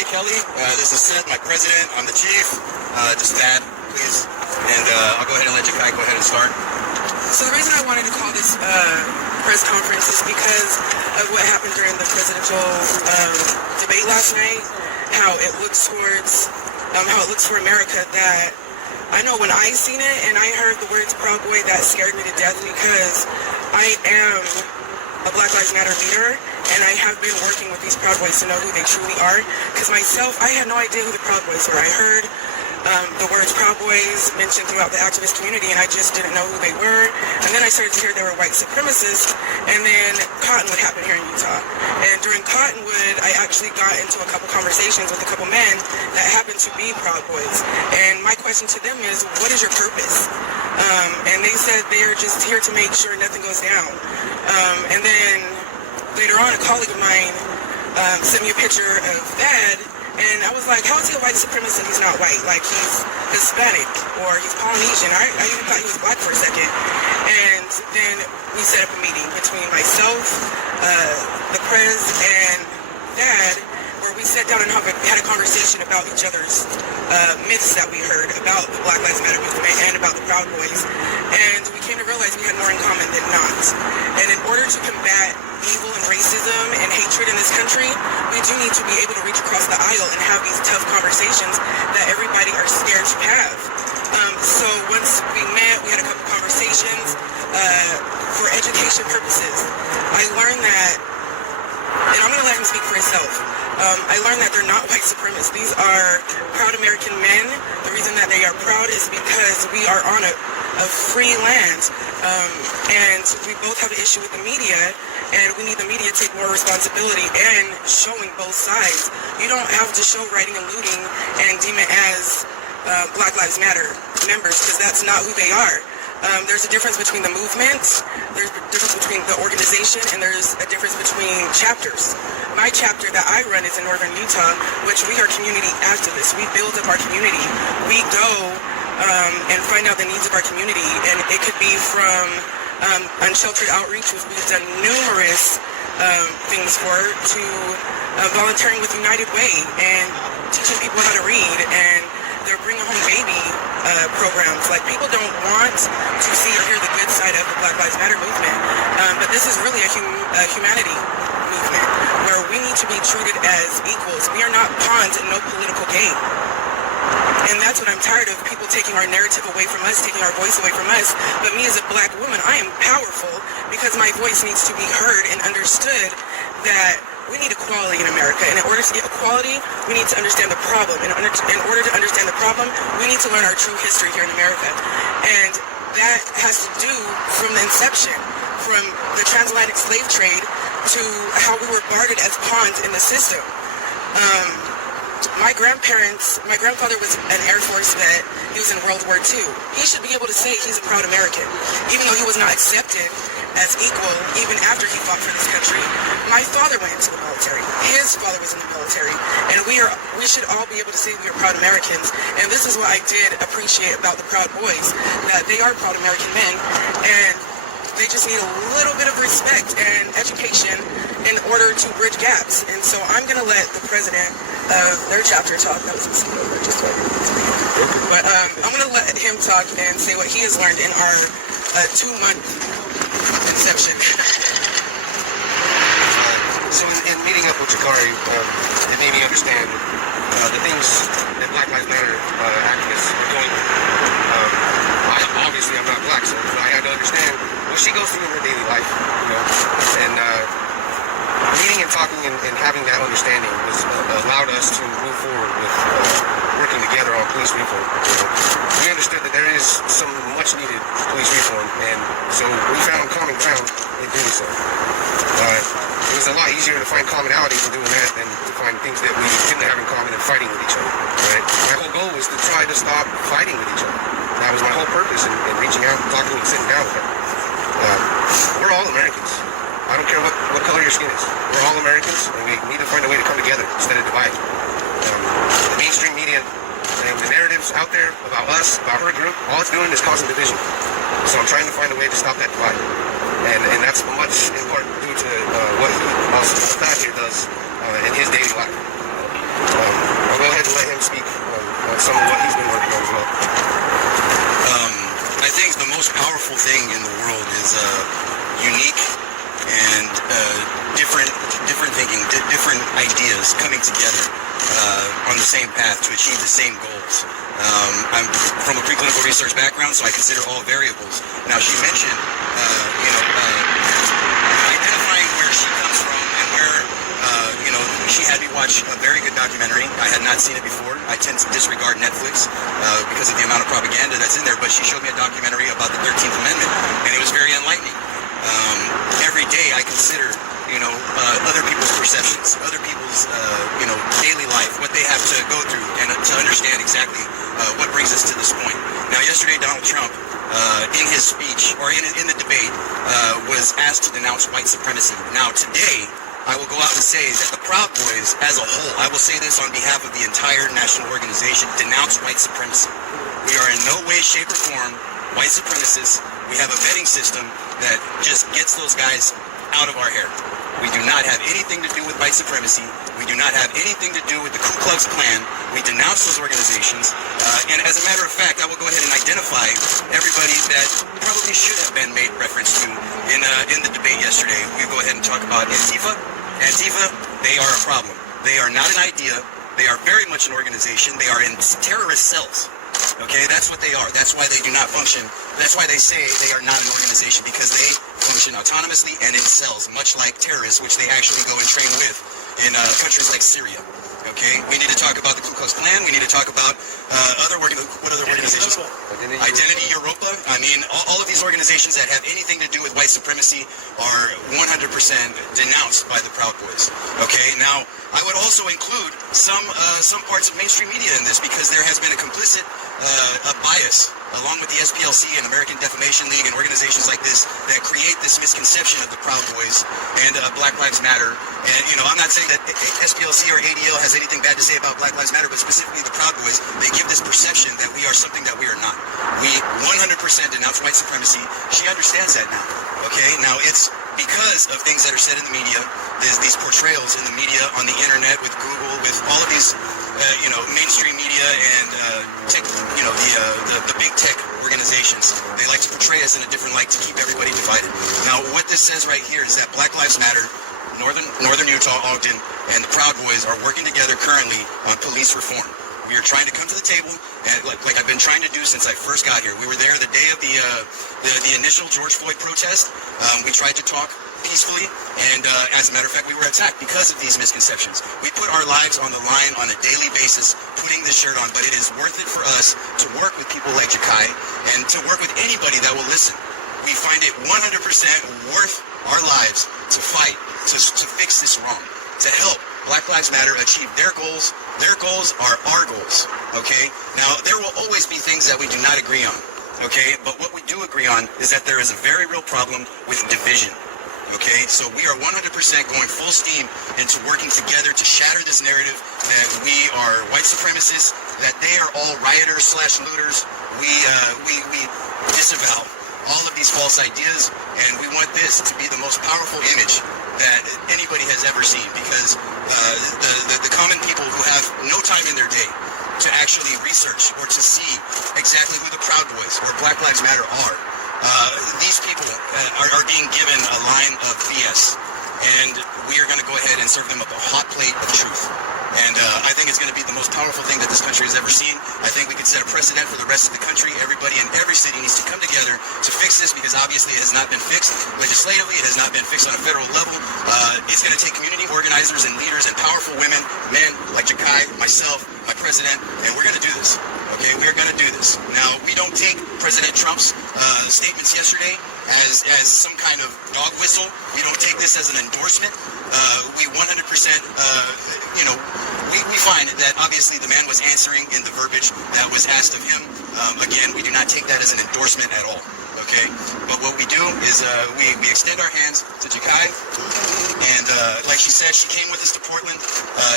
Hi, Kelley. This is Seth, my president. I'm the chief. Just dad, please. And I'll go ahead and let Jacarri go ahead and start. So the reason I wanted to call this press conference is because of what happened during the presidential debate last night. How it looks for America. That I know when I seen it and I heard the words Proud Boy, that scared me to death, because I am a Black Lives Matter leader, and I have been working with these Proud Boys to know who they truly are. Because myself, I had no idea who the Proud Boys were. I heard the words Proud Boys mentioned throughout the activist community, and I just didn't know who they were. And then I started to hear they were white supremacists, and then Cottonwood happened here in Utah. And during Cottonwood, I actually got into a couple conversations with a couple men that happened to be Proud Boys. And my question to them is, what is your purpose? And they said they're just here to make sure nothing goes down. And then later on, a colleague of mine sent me a picture of Dad, and I was like, how is he a white supremacist and he's not white? Like, he's Hispanic or he's Polynesian. I even thought he was black for a second. And then we set up a meeting between myself, the Prez, and Dad, where we sat down and had a conversation about each other's myths that we heard about the Black Lives Matter movement and about the Proud Boys. And we came to realize we had more in common than not. And in order to combat evil and racism and hatred in this country, we do need to be able to reach across the aisle and have these tough conversations that everybody are scared to have. So once we met, we had a couple conversations for education purposes. I learned that, and I'm going to let him speak for himself. I learned that they're not white supremacists. These are proud American men. The reason that they are proud is because we are on a free land, and we both have an issue with the media, and we need the media to take more responsibility and showing both sides. You don't have to show rioting and looting and deem it as Black Lives Matter members, because that's not who they are. There's a difference between the movement, there's a difference between the organization, and there's a difference between chapters. My chapter that I run is in northern Utah, which we are community activists. We build up our community. We go and find out the needs of our community, and it could be from unsheltered outreach, which we've done numerous things for, to volunteering with United Way and teaching people how to read, and they're bringing home baby programs. Like, people don't want to see or hear the good side of the Black Lives Matter movement, but this is really a humanity movement where we need to be treated as equals. We are not pawns in no political game. And that's what I'm tired of, people taking our narrative away from us, taking our voice away from us. But me as a black woman, I am powerful because my voice needs to be heard and understood, that we need equality in America. And in order to get equality, we need to understand the problem. And in order to understand the problem, we need to learn our true history here in America. And that has to do from the inception, from the transatlantic slave trade to how we were bartered as pawns in the system. My grandfather was an Air Force vet. He was in World War II. He should be able to say he's a proud American, even though he was not accepted as equal even after he fought for this country. My father went into the military. His father was in the military. And we should all be able to say we are proud Americans. And this is what I did appreciate about the Proud Boys, that they are proud American men, and they just need a little bit of respect and education in order to bridge gaps. And so I'm going to let the president of their chapter talk. That was mosquito, just like it. But I'm going to let him talk and say what he has learned in our 2-month inception. So in meeting up with Jacarri, it made me understand the things that Black Lives Matter activists are going through. Obviously, I'm not black, so I had to understand what she goes through in her daily life, and meeting and talking and having that understanding was allowed us to move forward with working together on police reform. We understood that there is some much needed police reform, and so we found common ground in doing so. It was a lot easier to find commonalities in doing that than to find things that we didn't have in common and fighting with each other. Right? My whole goal was to try to stop fighting with each other. That was my whole purpose in reaching out, talking, and sitting down with her. We're all Americans. I don't care what color your skin is. We're all Americans, and we need to find a way to come together instead of divide. The mainstream media and the narratives out there about us, about her group, all it's doing is causing division. So I'm trying to find a way to stop that divide. And that's much in part due to what Seth here does in his daily life. him speak on some of what he's been working on as well. I think the most powerful thing in the world is unique and different thinking, different ideas coming together on the same path to achieve the same goals. I'm from a preclinical research background, so I consider all variables. Now, she mentioned, identifying where she comes from and where, she had me watch a very good documentary. I had not seen it before. I tend to disregard Netflix because of the amount of propaganda that's in there, but she showed me a documentary about the 13th Amendment, and it was very enlightening. Every day I consider, other people's perceptions, other people's, daily life, what they have to go through, and to understand exactly what brings us to this point. Now, yesterday, Donald Trump, in his speech, or in the debate, was asked to denounce white supremacy. Now, today, I will go out and say that the Proud Boys, as a whole, I will say this on behalf of the entire national organization, denounce white supremacy. We are in no way, shape, or form white supremacists. We have a vetting system that just gets those guys out of our hair. We do not have anything to do with white supremacy. We do not have anything to do with the Ku Klux Klan. We denounce those organizations. And as a matter of fact, I will go ahead and identify everybody that probably should have been made reference to in the debate yesterday. We go ahead and talk about Antifa. Antifa, they are a problem. They are not an idea. They are very much an organization. They are in terrorist cells. Okay, that's what they are. That's why they do not function. That's why they say they are not an organization, because they function autonomously and in cells, much like terrorists, which they actually go and train with in countries like Syria. Okay, we need to talk about the Ku Klux Klan. We need to talk about what other organizations? Identity Europa. I mean, all of these organizations that have anything to do with white supremacy are 100% denounced by the Proud Boys. Okay, now I would also include some parts of mainstream media in this, because there has been a complicit a bias, along with the SPLC and American Defamation League and organizations like this, that create this misconception of the Proud Boys and Black Lives Matter. And, I'm not saying that SPLC or ADL has anything bad to say about Black Lives Matter, but specifically the Proud Boys, they give this perception that we are something that we are not. We 100% denounce white supremacy. She understands that now. Okay, now it's because of things that are said in the media. There's these portrayals in the media, on the internet, with Google, with all of these, mainstream media and tech, the big tech organizations. They like to portray us in a different light to keep everybody divided. Now, what this says right here is that Black Lives Matter, Northern Utah, Ogden, and the Proud Boys are working together currently on police reform. We are trying to come to the table, and like I've been trying to do since I first got here. We were there the day of the initial George Floyd protest. We tried to talk peacefully, and as a matter of fact, we were attacked because of these misconceptions. We put our lives on the line on a daily basis, putting this shirt on, but it is worth it for us to work with people like Jacarri and to work with anybody that will listen. We find it 100% worth our lives to fight, to fix this wrong, to help Black Lives Matter achieve their goals. Their goals are our goals, okay? Now, there will always be things that we do not agree on, okay? But what we do agree on is that there is a very real problem with division. Okay, so we are 100% going full steam into working together to shatter this narrative that we are white supremacists, that they are all rioters / looters. We disavow all of these false ideas, and we want this to be the most powerful image that anybody has ever seen, because the common people who have no time in their day to actually research or to see exactly who the Proud Boys or Black Lives Matter are, these people are being given a line of BS, and we are going to go ahead and serve them up a hot plate of truth. And I think it's going to be the most powerful thing that this country has ever seen. I think we can set a precedent for the rest of the country. Everybody in every city needs to come together to fix this, because obviously it has not been fixed legislatively. It has not been fixed on a federal level. It's going to take community organizers and leaders and powerful women, men like Jacarri, myself, my president, and we're going to do this. Okay, we're going to do this. Now, we don't take President Trump's statements yesterday as some kind of dog whistle. We don't take this as an endorsement. We 100%, we find that obviously the man was answering in the verbiage that was asked of him. Again, we do not take that as an endorsement at all. Okay, but what we do is we extend our hands to Jacarri, and like she said, she came with us to Portland.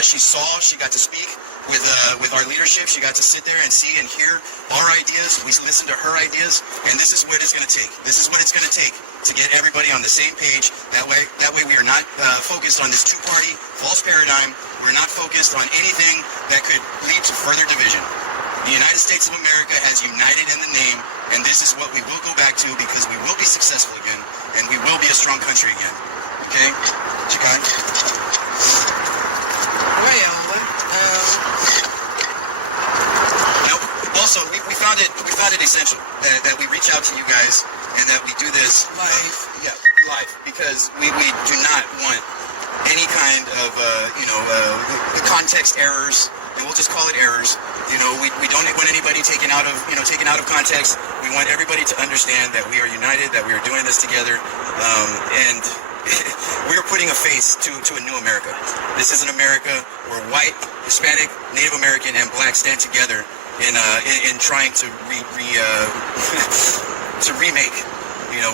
She got to speak with our leadership. She got to sit there and see and hear our ideas. We listened to her ideas, and this is what it's going to take. This is what it's going to take to get everybody on the same page. That way we are not focused on this two-party false paradigm. We're not focused focused on anything that could lead to further division. The United States of America has united in the name, and this is what we will go back to because we will be successful again, and we will be a strong country again. Okay? Jacarri? Now, also, we found it essential that we reach out to you guys and that we do this live, because we do not want any kind of the context errors, and we'll just call it errors. We don't want anybody taken out of context. We want everybody to understand that we are united, that we are doing this together, and we are putting a face to a new America. This is an America where white, Hispanic, Native American, and black stand together in trying to remake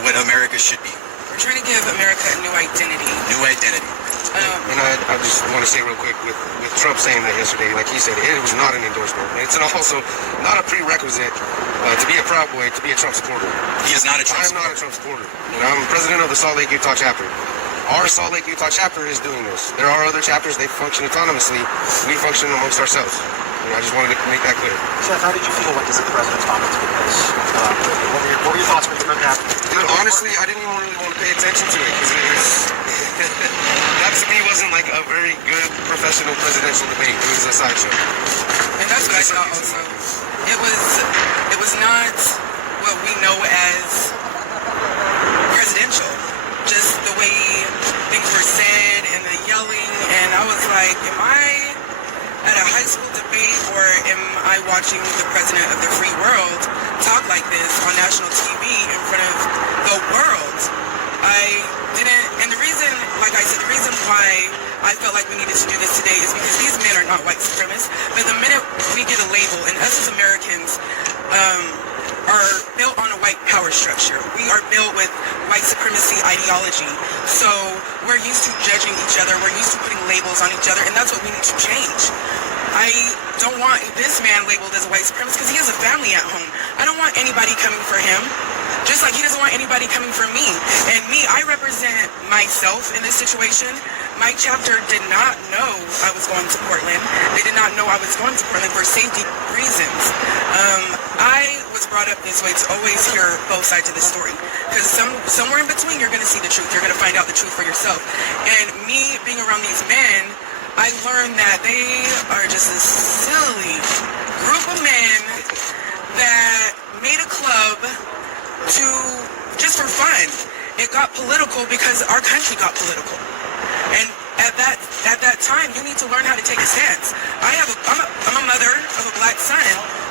what America should be. We're trying to give America a new identity. New identity. And I just want to say real quick, with Trump saying that yesterday, like he said, it was not an endorsement. It's also not a prerequisite to be a Proud Boy, to be a Trump supporter. He is not a Trump supporter. I am not a Trump supporter. I'm president of the Salt Lake, Utah chapter. Our Salt Lake, Utah chapter is doing this. There are other chapters, they function autonomously. We function amongst ourselves. I just wanted to make that clear. Seth, how did you feel when the president's comments with this? What were your thoughts when you heard that? Honestly, I didn't even really want to pay attention to it because that to me wasn't like a very good professional presidential debate. It was a sideshow. And that's what I thought also. It was not what we know as presidential. Just the way things were said and the yelling, and I was like, am I at a high school debate, or am I watching the president of the free world talk like this on national TV in front of the world? I didn't, and the reason, like I said, the reason why I felt like we needed to do this today is because these men are not white supremacists, but the minute we get a label, and us as Americans are built on a white power structure. We are built with white supremacy ideology. So we're used to judging each other, we're used to putting labels on each other, and that's what we need to change. I don't want this man labeled as a white supremacist because he has a family at home. I don't want anybody coming for him, just like he doesn't want anybody coming for me. And me, I represent myself in this situation. My chapter did not know I was going to Portland. They did not know I was going to Portland for safety reasons. I was brought up this way to always hear both sides of the story, because somewhere in between you're going to see the truth. You're going to find out the truth for yourself. And me being around these men, I learned that they are just a silly group of men that made a club to just for fun. It got political because our country got political. And at that time, you need to learn how to take a stance. I'm a mother of a black son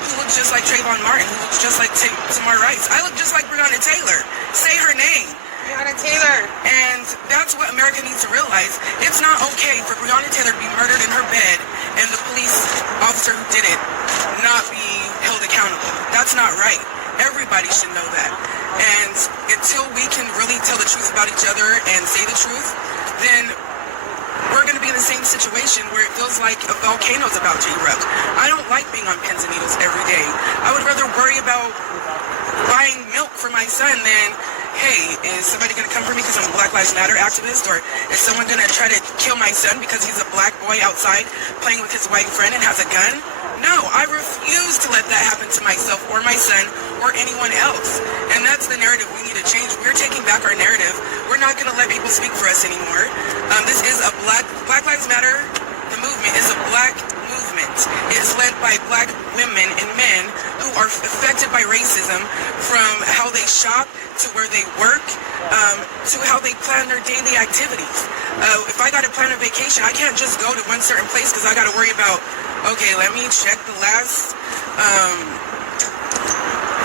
who looks just like Trayvon Martin, who looks just like Tamar Rice. I look just like Breonna Taylor. Say her name. Breonna Taylor. And that's what America needs to realize. It's not okay for Breonna Taylor to be murdered in her bed and the police officer who did it not be held accountable. That's not right. Everybody should know that. And until we can really tell the truth about each other and say the truth, then we're going to be in the same situation where it feels like a volcano's about to erupt. I don't like being on pins and needles every day. I would rather worry about buying milk for my son than, hey, is somebody going to come for me because I'm a Black Lives Matter activist? Or is someone going to try to kill my son because he's a black boy outside playing with his white friend and has a gun? No, I refuse to let that happen to myself or my son or anyone else. And that's the narrative we need to change. We're taking back our narrative. We're not going to let people speak for us anymore. This is a Black Lives Matter. The movement is a black movement. It is led by black women and men who are affected by racism, from how they shop to where they work, to how they plan their daily activities. If I got to plan a vacation, I can't just go to one certain place because I got to worry about, okay, let me check the last,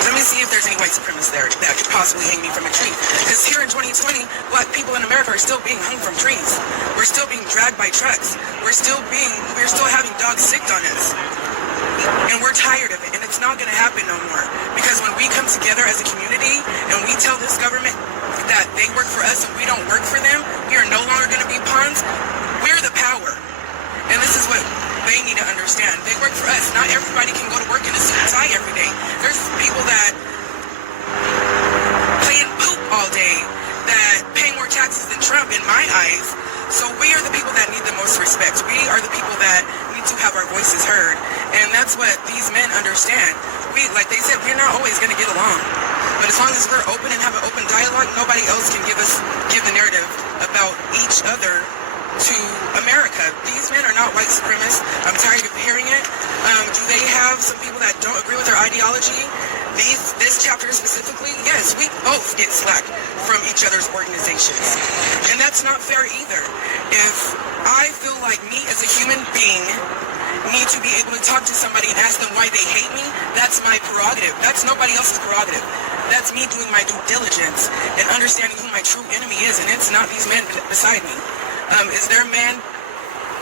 let me see if there's any white supremacists there that could possibly hang me from a tree. Because here in 2020, black people in America are still being hung from trees. We're still being dragged by trucks. We're still having dogs sicked on us. And we're tired of it, and it's not going to happen no more. Because when we come together as a community and we tell this government that they work for us and we don't work for them, we are no longer going to be pawns. We're the power. And this is what they need to understand. They work for us. Not everybody can go to work in a suit and tie every day. There's people that play in poop all day that pay more taxes than Trump in my eyes. So we are the people that need need the most respect. We are the people that need to have our voices heard. And that's what these men understand. We, like they said, we're not always going to get along. But as long as we're open and have an open dialogue, nobody else can give the narrative about each other to America. These men are not white supremacists. I'm tired of hearing it. Do they have some people that don't agree with their ideology? This chapter specifically, yes, we both get slack from each other's organizations. And that's not fair either. If I feel like me as a human being need to be able to talk to somebody and ask them why they hate me, that's my prerogative. That's nobody else's prerogative. That's me doing my due diligence and understanding who my true enemy is, and it's not these men beside me. Is there a man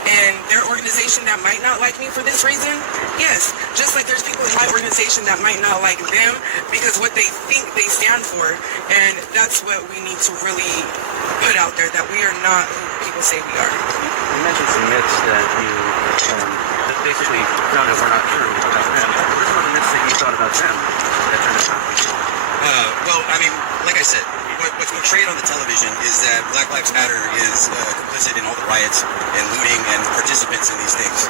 in their organization that might not like me for this reason? Yes. Just like there's people in my organization that might not like them because what they think they stand for, and that's what we need to really put out there, that we are not who people say we are. You mentioned some myths that you that basically found out were not true about them. What are some of the myths that you thought about them that turned out to be true? Well, I mean, like I said, what's portrayed on the television is that Black Lives Matter is complicit in all the riots and looting and participants in these things.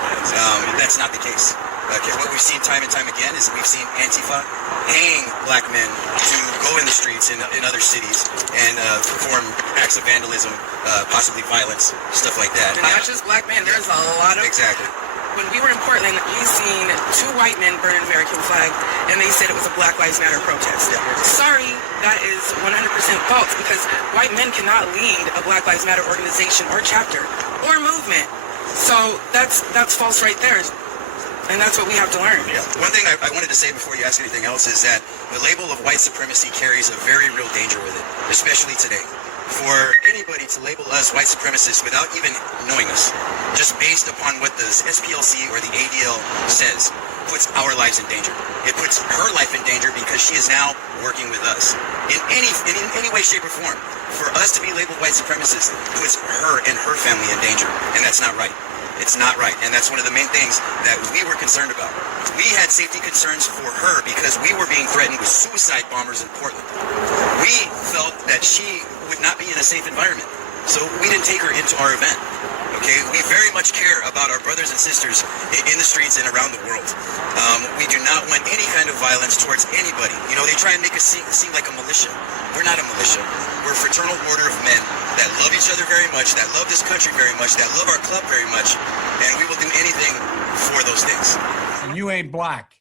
That's not the case. What we've seen time and time again is we've seen Antifa paying black men to go in the streets in other cities and perform acts of vandalism, possibly violence, stuff like that. And not just black men, there's a lot of... Exactly. When we were in Portland, we seen 2 white men burn an American flag, and they said it was a Black Lives Matter protest. Sorry, that is 100% false, because white men cannot lead a Black Lives Matter organization or chapter or movement. So that's false right there. And that's what we have to learn. Yeah. One thing I wanted to say before you ask anything else is that the label of white supremacy carries a very real danger with it, especially today. For anybody to label us white supremacists without even knowing us, just based upon what the SPLC or the ADL says, puts our lives in danger. It puts her life in danger because she is now working with us. In any way, shape, or form, for us to be labeled white supremacists puts her and her family in danger, and that's not right. It's not right, and that's one of the main things that we were concerned about. We had safety concerns for her because we were being threatened with suicide bombers in Portland. We felt that she would not be in a safe environment, so we didn't take her into our event. Okay, we very much care about our brothers and sisters in the streets and around the world. We do not want any kind of violence towards anybody. You know, they try and make us seem like a militia. We're not a militia. We're a fraternal order of men that love each other very much, that love this country very much, that love our club very much, and we will do anything for those things. And you ain't black.